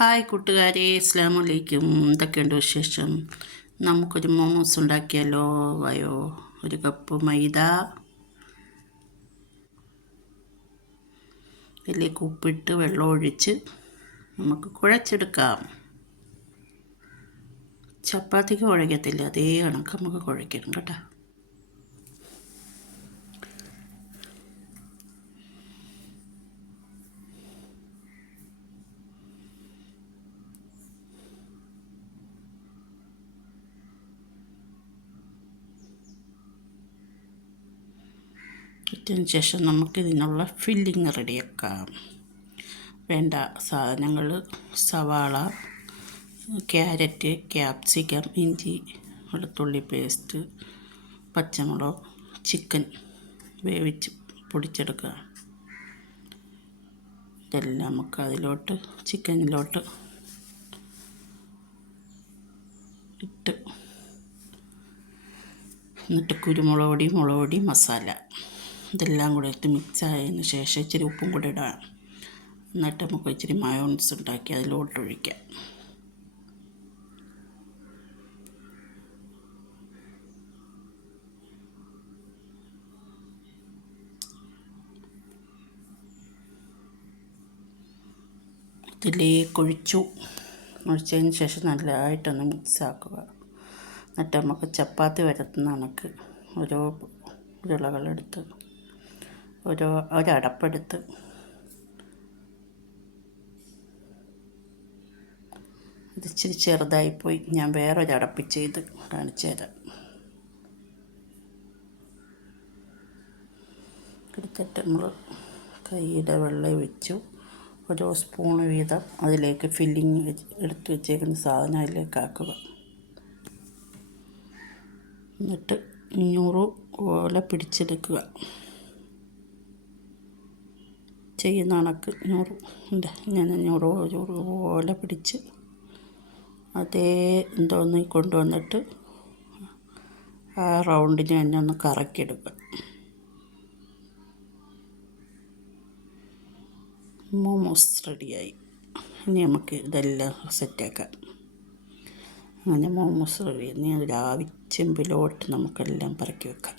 Hi കൂട്ടുകാരെ, അസ്സലാമു അലൈക്കും. എന്തൊക്കെയുണ്ട് വിശേഷം? നമുക്കൊരു മോമോസ് ഉണ്ടാക്കിയാലോ? വായോ. ഒരു കപ്പ് മൈദ, ഇതിലേക്ക് ഉപ്പിട്ട് വെള്ളം ഒഴിച്ച് നമുക്ക് കുഴച്ചെടുക്കാം. ചപ്പാത്തിക്ക് കുഴക്കത്തില്ല, അതേ കണക്ക് നമുക്ക് കുഴക്കണം കേട്ടോ. ഇതിന് ശേഷം നമുക്കിതിനുള്ള ഫില്ലിങ് റെഡിയാക്കാം. വേണ്ട സാധനങ്ങൾ: സവാള, ക്യാരറ്റ്, ക്യാപ്സിക്കം, ഇഞ്ചി, വെളുത്തുള്ളി പേസ്റ്റ്, പച്ചമുളക്, ചിക്കൻ വേവിച്ച് പൊടിച്ചെടുക്കുക. ഇതെല്ലാം നമുക്ക് ചിക്കനിലോട്ട് ഇട്ട്, എന്നിട്ട് കുരുമുളക് പൊടി, മുളക് പൊടി, മസാല ഇതെല്ലാം കൂടെ ഇട്ട് മിക്സ് ആയതിന് ശേഷം ഇച്ചിരി ഉപ്പും കൂടെ ഇടാം. എന്നിട്ട് നമുക്ക് ഇച്ചിരി മയോണൈസ് ഉണ്ടാക്കി അതിലോട്ട് ഒഴിക്കാം. ഇതിലേക്ക് ഒഴിച്ചതിന് ശേഷം നല്ലതായിട്ടൊന്ന് മിക്സ് ആക്കുക. എന്നിട്ട് നമുക്ക് ചപ്പാത്തി പരത്തുന്ന കണക്ക് ഓരോ ഉരുളകളെടുത്ത് ഒരടപ്പെടുത്ത് ഇത് ഇച്ചിരി ചെറുതായിപ്പോയി, ഞാൻ വേറൊരടപ്പ് ചെയ്ത് കാണിച്ചു തരാം. എടുത്തിട്ട് നമ്മൾ കൈയുടെ വെള്ളം വെച്ചു ഓരോ സ്പൂണ് വീതം അതിലേക്ക് ഫില്ലിങ് എടുത്ത് വെച്ചേക്കുന്ന സാധനം അതിലേക്ക് ആക്കുക. എന്നിട്ട് 100 പോലെ പിടിച്ചെടുക്കുക. ചെയ്യുന്ന കണക്ക് 100 ഞാൻ 100 പോലെ പിടിച്ച് അതേ എന്തോന്ന് കൊണ്ടുവന്നിട്ട് ആ റൗണ്ടിന് തന്നെ ഒന്ന് കറക്കിയെടുക്കുക. മോമോസ് റെഡിയായി. ഇനി നമുക്ക് ഇതെല്ലാം സെറ്റാക്കാം. അങ്ങനെ മോമോസ് റെഡി. ഇനി ഒരു ചെമ്പിലോട്ട് നമുക്കെല്ലാം പറക്കി വെക്കാം.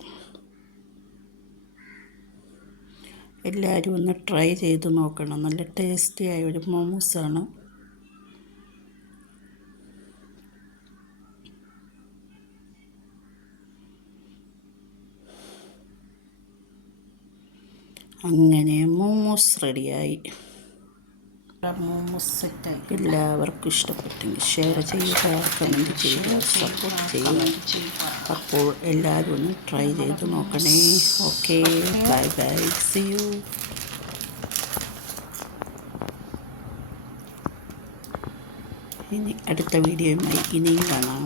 എല്ലാവരും ഒന്ന് ട്രൈ ചെയ്ത് നോക്കണം. നല്ല ടേസ്റ്റിയായ ഒരു മോമോസാണ്. അങ്ങനെ മോമോസ് റെഡിയായി. മോമോസ് സെറ്റായി. എല്ലാവർക്കും ഇഷ്ടപ്പെട്ടെങ്കിൽ ഷെയർ ചെയ്യുക, കമൻറ്റ് ചെയ്യുക, സപ്പോർട്ട് ചെയ്യുക. അപ്പോൾ എല്ലാവരും ഒന്ന് ട്രൈ ചെയ്ത് നോക്കണേ. Okay, bye bye, see you. ഇനി അടുത്ത വീഡിയോയുമായി ഇനിയും കാണാം.